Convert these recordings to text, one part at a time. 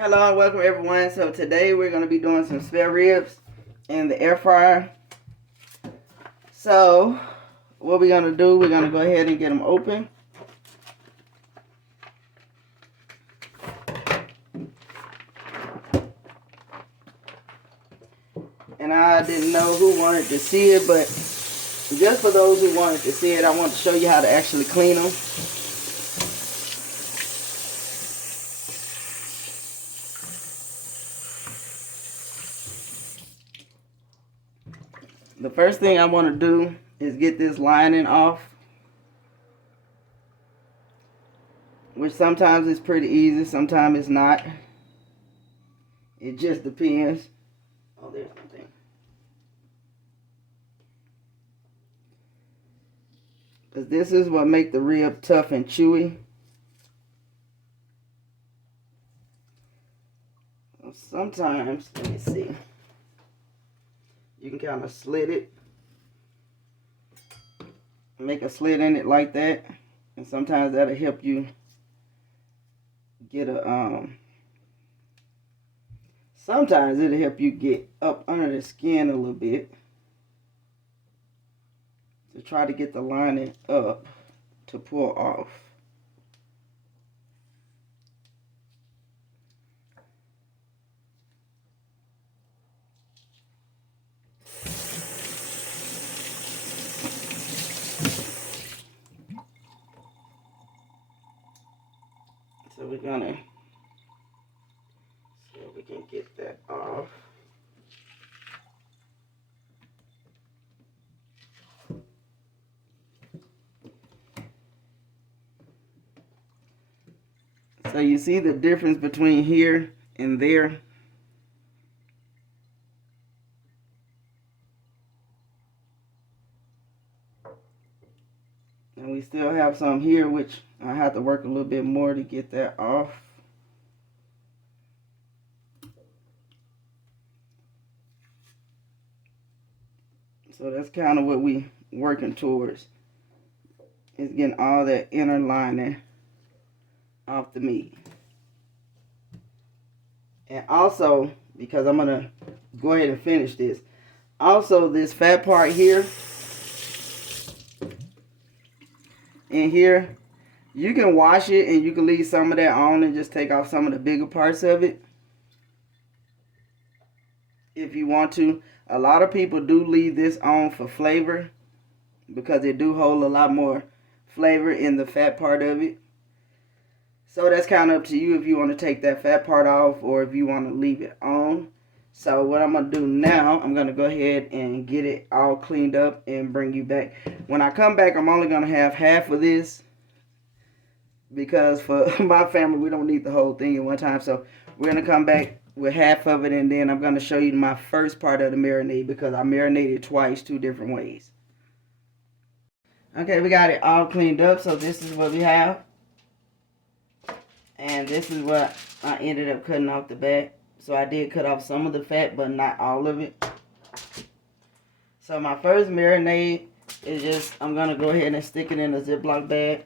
Hello and welcome everyone. So today we're going to be doing some spare ribs in the air fryer. So what we're going to do, we're going to go ahead and get them open. And I didn't know who wanted to see it, but just for those who wanted to see it, I want to show you how to actually clean them. The first thing I want to do is get this lining off, which sometimes is pretty easy, sometimes it's not. It just depends. Oh, there's something. Because this is what makes the rib tough and chewy. Sometimes, let me see, you can kind of slit it, make a slit in it like that, and sometimes that'll help you get a sometimes it'll help you get up under the skin a little bit to try to get the lining up to pull off. So we're gonna see if we can get that off. So you see the difference between here and there. And we still have some here, which I have to work a little bit more to get that off. So that's kind of what we working towards, is getting all that inner lining off the meat. And also, because I'm going to go ahead and finish this, also this fat part here, in here, you can wash it and you can leave some of that on and just take off some of the bigger parts of it if you want to. A lot of people do leave this on for flavor because it do hold a lot more flavor in the fat part of it. So that's kind of up to you if you want to take that fat part off or if you want to leave it on. So what I'm going to do now, I'm going to go ahead and get it all cleaned up and bring you back. When I come back, I'm only going to have half of this because for my family, we don't need the whole thing at one time. So we're going to come back with half of it, and then I'm going to show you my first part of the marinade because I marinated twice, 2 different ways. Okay, we got it all cleaned up, so this is what we have. And this is what I ended up cutting off the back. So I did cut off some of the fat, but not all of it. So my first marinade is just, I'm going to go ahead and stick it in a Ziploc bag.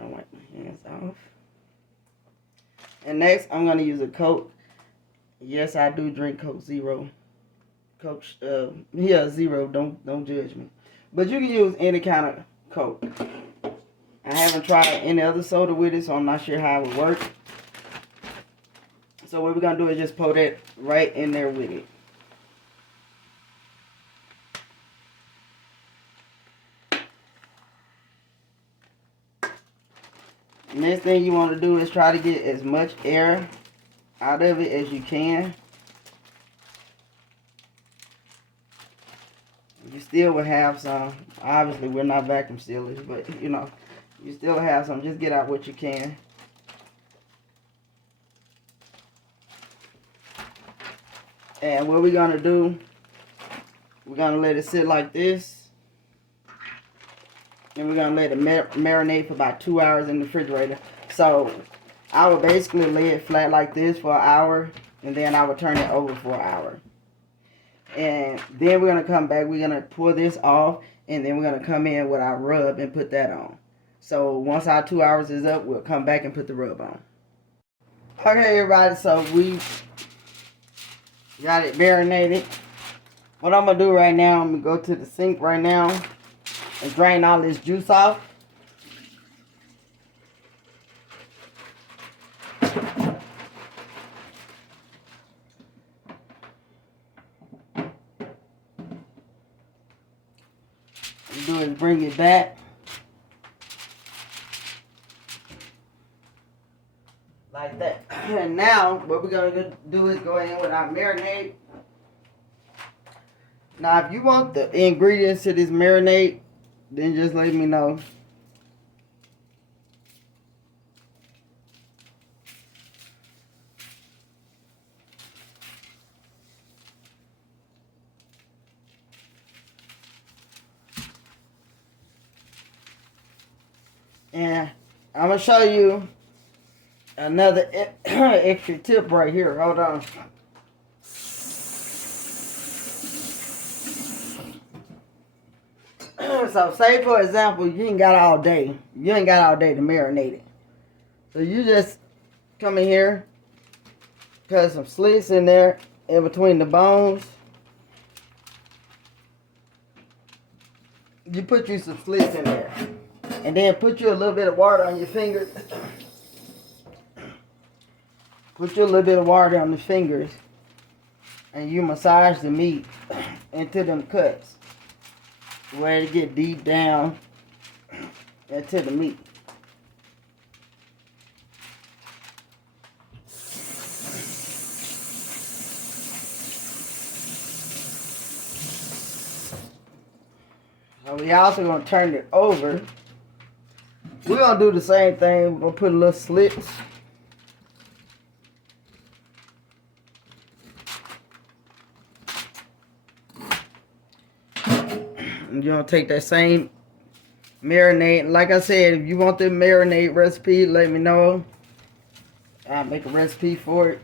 I'll wipe my hands off. And next, I'm going to use a Coke. Yes, I do drink Coke Zero. Coke, Zero. Don't judge me. But you can use any kind of Coke. I haven't tried any other soda with it, so I'm not sure how it would work. So what we're going to do is just pour that right in there with it. Next thing you want to do is try to get as much air out of it as you can. You still will have some. Obviously, we're not vacuum sealers, but you know, you still have some. Just get out what you can. And what we're going to do, we're going to let it sit like this. And we're going to let it marinate for about 2 hours in the refrigerator. So I would basically lay it flat like this for an hour And then I will turn it over for an hour. And then we're going to come back. We're going to pour this off. And then we're going to come in with our rub and put that on. So once our 2 hours is up, we'll come back and put the rub on. Okay, everybody. So we got it marinated. What I'm going to do right now, I'm going to go to the sink right now and drain all this juice off. Do is bring it back like that. And now what we're gonna do is go in with our marinade. Now if you want the ingredients to this marinade, then just let me know. And I'm going to show you another extra tip right here. Hold on. So say for example, you ain't got all day. You ain't got all day to marinate it. So you just come in here, cut some slits in there in between the bones. You put you some slits in there. And then put you a little bit of water on your fingers. Put you a little bit of water on the fingers. And you massage the meat into them cuts. Where it get deep down into the meat. So we also going to turn it over. We're going to do the same thing. We're going to put a little slits. And you're going to take that same marinade. Like I said, if you want the marinade recipe, let me know. I'll make a recipe for it.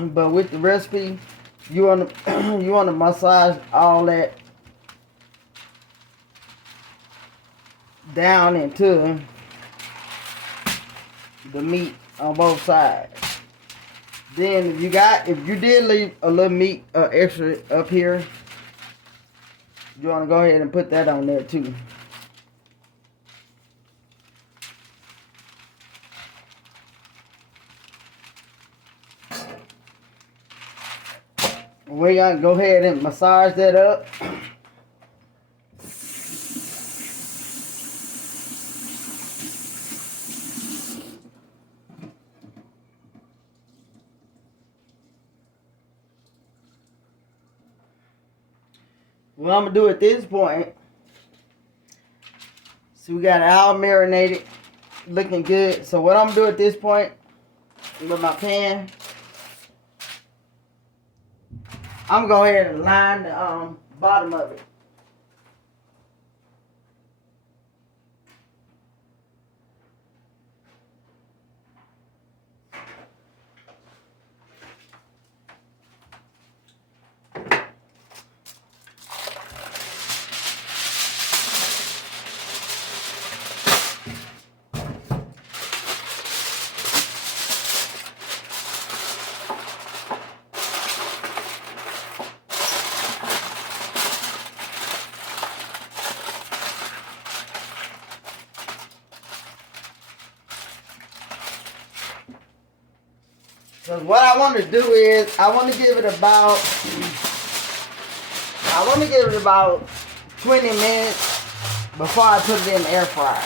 But with the recipe, you want to massage all that down into the meat on both sides. Then if you did leave a little meat extra up here, you want to go ahead and put that on there too. We're going to go ahead and massage that up. What I'm going to do at this point, so we got it all marinated, looking good. So what I'm going to do at this point, with my pan, I'm going to go ahead and line the bottom of it. Because what I want to do is, I want to give it about 20 minutes before I put it in the air fryer.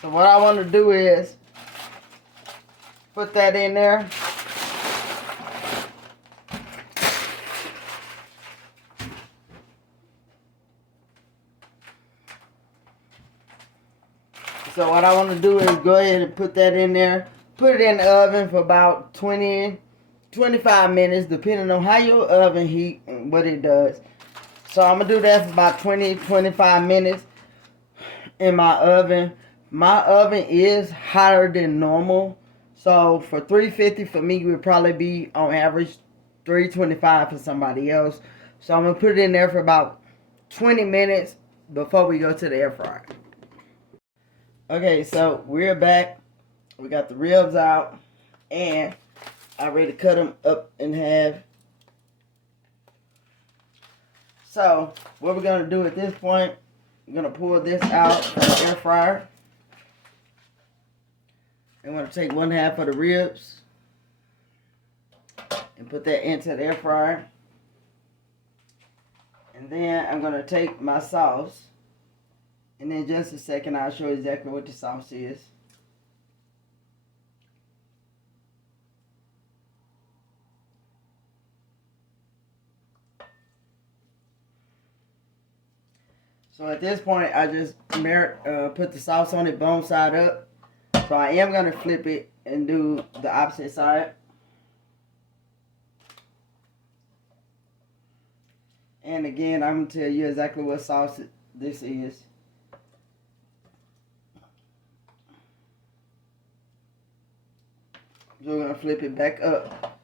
So what I want to do is put that in there. So what I want to do is go ahead and put that in there. Put it in the oven for about 20, 25 minutes, depending on how your oven heat and what it does. So I'm going to do that for about 20-25 minutes in my oven. My oven is hotter than normal. So for 350 for me, it would probably be on average 325 for somebody else. So I'm going to put it in there for about 20 minutes before we go to the air fryer. Okay, so we're back. We got the ribs out, and I ready to cut them up in half. So what we're going to do at this point, we're going to pull this out from the air fryer. I'm going to take 1/2 of the ribs and put that into the air fryer. And then I'm going to take my sauce. And in just a second, I'll show you exactly what the sauce is. So at this point, I just put the sauce on it, bone side up. So I am going to flip it and do the opposite side. And again, I'm going to tell you exactly what sauce this is. So we're going to flip it back up.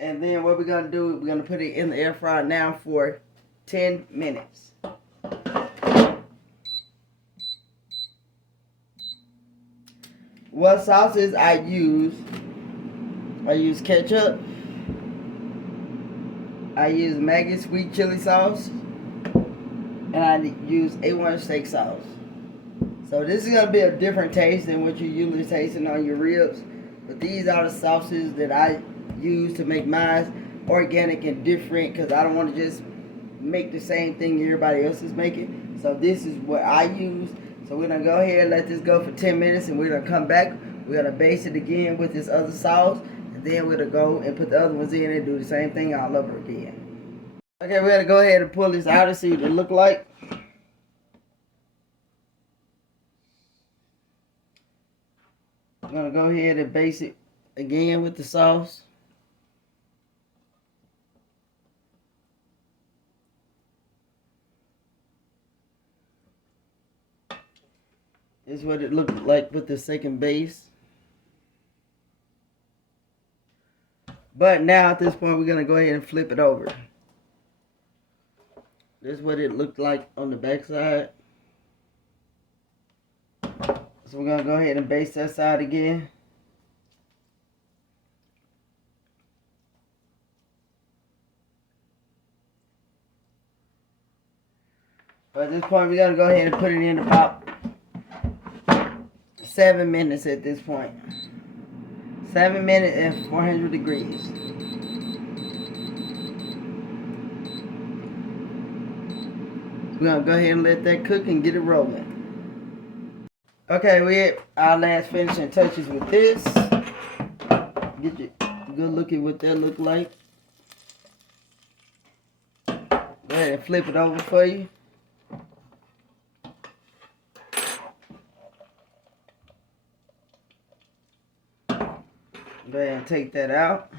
And then what we're going to do, we're going to put it in the air fryer now for 10 minutes. What sauces I use ketchup. I use Maggi sweet chili sauce. And I use A1 steak sauce. So this is going to be a different taste than what you're usually tasting on your ribs. But these are the sauces that I use to make mine organic and different, because I don't want to just make the same thing everybody else is making. So this is what I use. So we're going to go ahead and let this go for 10 minutes, and we're going to come back. We're going to baste it again with this other sauce, and then we're going to go and put the other ones in and do the same thing all over again. Okay, we're going to go ahead and pull this out and see what it look like. I'm going to go ahead and baste it again with the sauce. This is what it looked like with the second base. But now at this point, we're going to go ahead and flip it over. This is what it looked like on the back side. So we're going to go ahead and baste that side again. But at this point, we're going to go ahead and put it in about 7 minutes at this point. 7 minutes at 400 degrees. We're going to go ahead and let that cook and get it rolling. Okay, we had our last finishing touches with this. Get you a good look at what that look like. Go ahead and flip it over for you. Go ahead and take that out.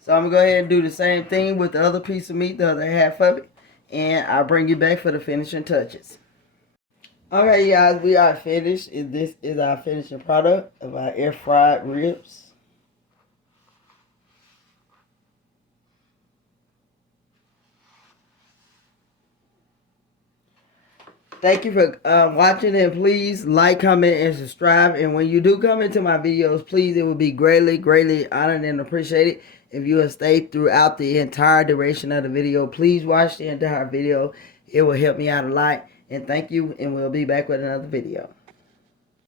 So I'm going to go ahead and do the same thing with the other piece of meat, the other half of it. And I'll bring you back for the finishing touches. Okay, guys, we are finished. This is our finishing product of our air fried ribs. Thank you for watching, and please like, comment, and subscribe. And when you do come into my videos, please, it would be greatly honored and appreciated if you will stay throughout the entire duration of the video. Please watch the entire video. It will help me out a lot. And thank you, and we'll be back with another video.